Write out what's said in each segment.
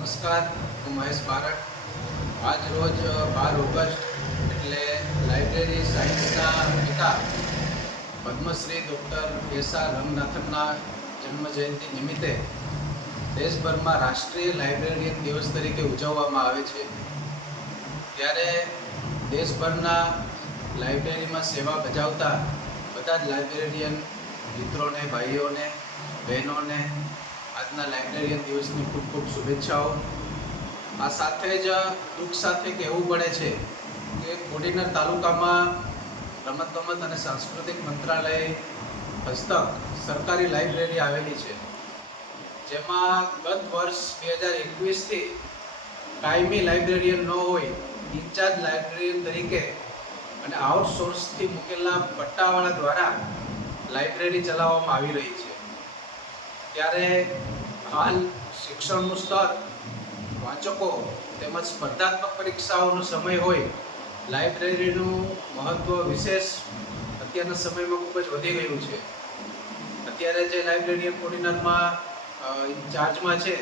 નમસ્કાર, હું મહેશ બારડ. આજ રોજ બાર ઓગસ્ટ, એટલે લાઇબ્રેરી સાયન્સના પિતા પદ્મશ્રી ડૉક્ટર એસ આર રંગનાથનના જન્મ જયંતિ નિમિત્તે દેશભરમાં રાષ્ટ્રીય લાઇબ્રેરિયન દિવસ તરીકે ઉજવવામાં આવે છે. ત્યારે દેશભરના લાઇબ્રેરીમાં સેવા બજાવતા બધા જ લાઇબ્રેરિયન મિત્રોને, ભાઈઓને, બહેનોને આજના લાઇબ્રેરિયન દિવસની ખૂબ ખૂબ શુભેચ્છાઓ. આ સાથે જ દુઃખ સાથે કહેવું પડે છે કે કોડીનાર તાલુકામાં રમતગમત અને સાંસ્કૃતિક મંત્રાલય હસ્તક સરકારી લાઇબ્રેરી આવેલી છે. જેમાં ગત વર્ષ બે હજાર એકવીસથી કાયમી લાઇબ્રેરિયન ન હોય, ઇન્ચાર્જ લાઇબ્રેરિયન તરીકે અને આઉટસોર્સથી મૂકેલા પટ્ટાવાળા દ્વારા લાઇબ્રેરી ચલાવવામાં આવી રહી છે. ત્યારે હાલ શિક્ષણનું સ્તર, વાચકો તેમજ સ્પર્ધાત્મક પરીક્ષાઓનો સમય હોય, લાઇબ્રેરીનું મહત્ત્વ વિશેષ અત્યારના સમયમાં ખૂબ જ વધી ગયું છે. અત્યારે જે લાઇબ્રેરિયન કોર્ડિનરમાં ચાર્જમાં છે,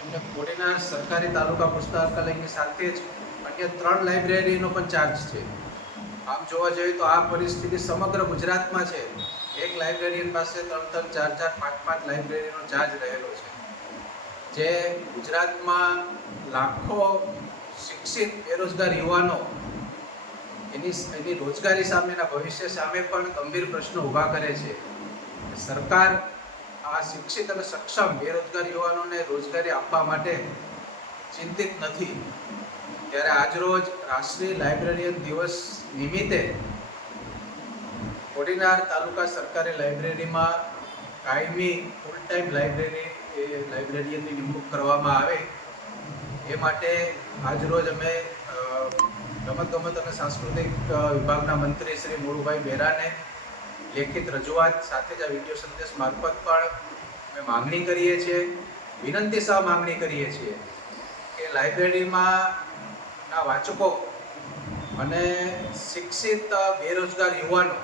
એમને કોડીનાર સરકારી તાલુકા પુસ્તકાલયની સાથે જ અન્ય ત્રણ લાઇબ્રેરીનો પણ ચાર્જ છે. આમ જોવા જઈએ તો આ પરિસ્થિતિ સમગ્ર ગુજરાતમાં છે. એક લાઇબ્રેરિયન પાસે ત્રણ ત્રણ ચાર ચાર પાંચ પાંચ લાઇબ્રેરીનો ચાર્જ રહેલો છે. જે ગુજરાતમાં લાખો શિક્ષિત, બેરોજગાર યુવાનો એની એની રોજગારી સામેના ભવિષ્ય સામે પણ ગંભીર પ્રશ્નો ઊભા કરે છે. સરકાર આ શિક્ષિત અને સક્ષમ બેરોજગાર યુવાનોને રોજગારી આપવા માટે ચિંતિત નથી. ત્યારે આજરોજ રાષ્ટ્રીય લાઇબ્રેરિયન દિવસ નિમિત્તે કોડીનાર તાલુકા સરકારી લાઇબ્રેરીમાં કાયમી ફૂલ ટાઈમ લાઇબ્રેરી એ લાઇબ્રેરિયનની નિમણૂક કરવામાં આવે. એ માટે આજરોજ અમે રમત રમતગમત અને સાંસ્કૃતિક વિભાગના મંત્રી શ્રી મુળુભાઈ બેરાને લેખિત રજૂઆત સાથે જ આ વીડિયો સંદેશ મારફત પણ અમે માંગણી કરીએ છીએ, વિનંતી સહ માંગણી કરીએ છીએ કે લાઇબ્રેરીમાં ના વાચકો અને શિક્ષિત બેરોજગાર યુવાનો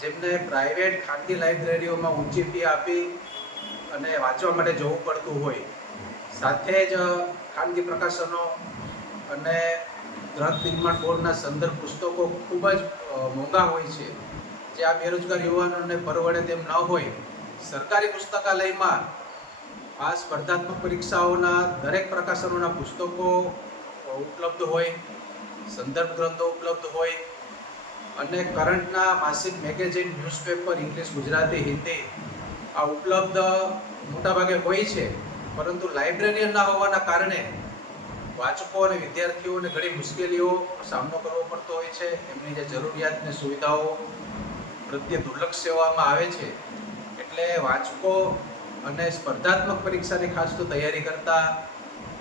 જેમને પ્રાઇવેટ ખાનગી લાઇબ્રેરીઓમાં ઊંચી ફી આપી અને વાંચવા માટે જવું પડતું હોય, સાથે જ ખાનગી પ્રકાશનો અને ગ્રંથ નિર્માણ બોર્ડના સંદર્ભ પુસ્તકો ખૂબ જ મોંઘા હોય છે. જે આ બેરોજગાર યુવાનોને પરવડે તેમ ન હોય, સરકારી પુસ્તકાલયમાં આ સ્પર્ધાત્મક પરીક્ષાઓના દરેક પ્રકાશનોના પુસ્તકો ઉપલબ્ધ હોય, સંદર્ભ ગ્રંથો ઉપલબ્ધ હોય અને કરંટના માસિક magazine, newspaper, English, Gujarati, Hindi આ ઉપલબ્ધ મોટાભાગે હોય છે. પરંતુ લાઇબ્રેરિયન ના હોવાના કારણે વાચકો અને વિદ્યાર્થીઓને ઘણી મુશ્કેલીઓ સામનો કરવો પડતો હોય છે. એમની જે જરૂરિયાતની સુવિધાઓ પ્રત્યે દુર્લક્ષ સેવામાં આવે છે. એટલે વાચકો અને સ્પર્ધાત્મક પરીક્ષાની ખાસ તો તૈયારી કરતા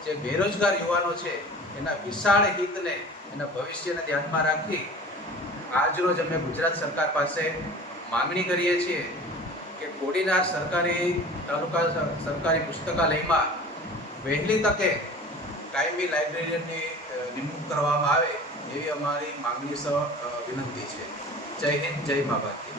જે બેરોજગાર યુવાનો છે, એના વિશાળ હિતને, એના ભવિષ્યને ધ્યાનમાં રાખી આજરોજ અમે ગુજરાત સરકાર પાસે માંગણી કરીએ છીએ કે કોડીનાર સરકારી તાલુકા સરકારી પુસ્તકાલયમાં વહેલી તકે કાયમી લાઇબ્રેરીની નિમણૂક કરવામાં આવે એવી અમારી માંગણી સહ વિનંતી છે. જય હિન્દ, જય મા ભારતી